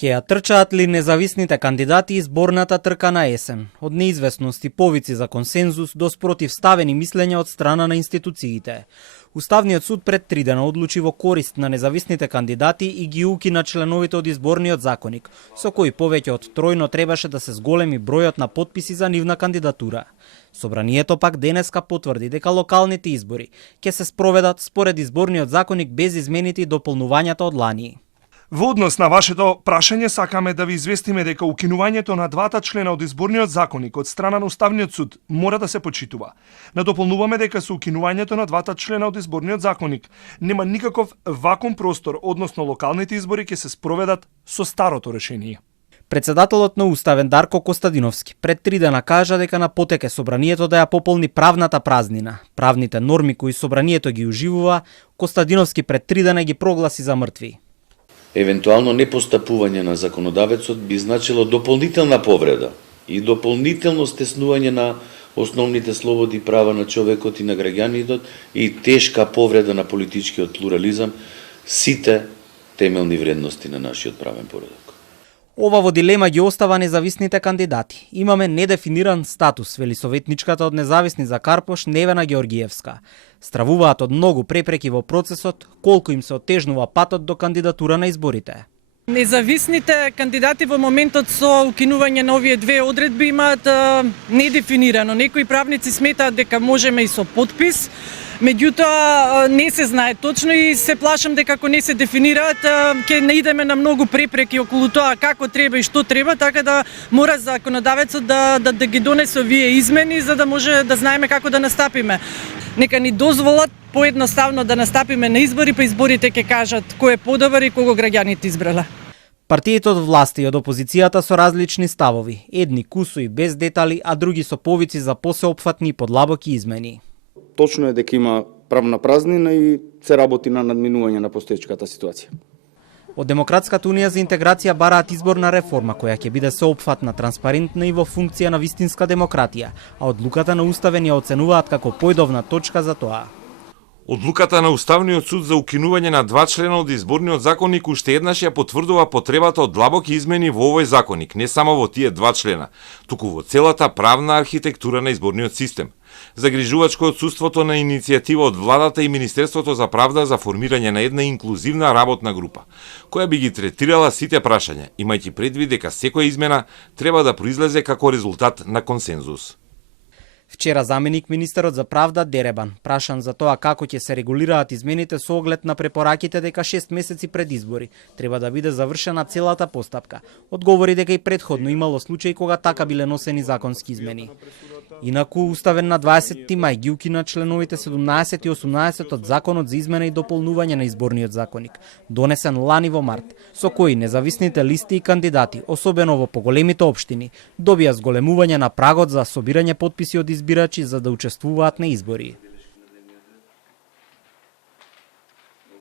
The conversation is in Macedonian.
Ке ја трчаат ли независните кандидати изборната трка на есен? Од неизвестност и повици за консензус до спротивставени мислења од страна на институциите. Уставниот суд пред 3 дена одлучи во корист на независните кандидати и ги укина членовите од изборниот законник, со кои повеќе од тројно требаше да се зголеми бројот на потписи за нивна кандидатура. Собранието пак денеска потврди дека локалните избори ќе се спроведат според изборниот законник без измените и дополнувањата од лани. Во однос на вашето прашање сакаме да ви известиме дека укинувањето на двата члена од изборниот законник од страна на Уставниот суд мора да се почитува. Надополнуваме дека со укинувањето на двата члена од изборниот законник нема никаков вакуум простор, односно локалните избори ќе се спроведат со старото решение. Председателот на Уставен Дарко Костадиновски пред 3 дена кажа дека на потек е собранието да ја пополни правната празнина. Правните норми кои собранието ги уживува, Костадиновски пред 3 дена ги прогласи за мртви. Евентуално непостапување на законодавецот би значило дополнителна повреда и дополнително стеснување на основните слободи и права на човекот и на граѓаните и тешка повреда на политичкиот плурализам, сите темелни вредности на нашиот правен поредок. Ова во дилема ги остава независните кандидати. Имаме недефиниран статус, вели советничката од независни за Карпош Невена Георгиевска. Стравуваат од многу препреки во процесот, колку им се отежнува патот до кандидатура на изборите. Независните кандидати во моментот со укинување на овие две одредби имаат недефинирано. Некои правници сметаат дека можеме и со подпис, меѓутоа не се знае точно и се плашам дека ако не се дефинираат ќе не идеме на многу препреки околу тоа како треба и што треба, така да мора законодавецот да ги донесе овие измени за да може да знаеме како да настапиме. Нека ни дозволат поедноставно да настапиме на избори, па изборите ќе кажат кој е подобар и кого граѓаните избрале. Партиите од власта и од опозицијата со различни ставови, едни кусои без детали, а други со повици за посеопфатни и подлабоки измени. Точно е дека има правна празнина и се работи на надминување на постоечката ситуација. Од Демократската унија за интеграција бараат изборна реформа која ќе биде сеопфатна, транспарентна и во функција на вистинска демократија, а одлуката на Уставен ја оценуваат како појдовна точка за тоа. Одлуката на Уставниот суд за укинување на 2 члена од изборниот законник уште еднаш ја потврдува потребата од длабоки измени во овој законник, не само во тие 2 члена, туку во целата правна архитектура на изборниот систем. Загрижувачко отсуството на иницијатива од владата и Министерството за правда за формирање на една инклузивна работна група, која би ги третирала сите прашања, имајќи предвид дека секоја измена треба да произлезе како резултат на консензус. Вчера заменик министерот за правда Деребан, прашан за тоа како ќе се регулираат измените со оглед на препораките дека 6 месеци пред избори треба да биде завршена целата постапка, одговори дека и претходно имало случаи кога така биле носени законски измени. Инаку Уставен на 20 мај ги укина членовите 17 и 18 од Законот за измена и дополнување на изборниот законник, донесен лани во март, со кои независните листи и кандидати, особено во поголемите општини, добија зголемување на прагот за собирање потписи од избирачи за да учествуваат на избори.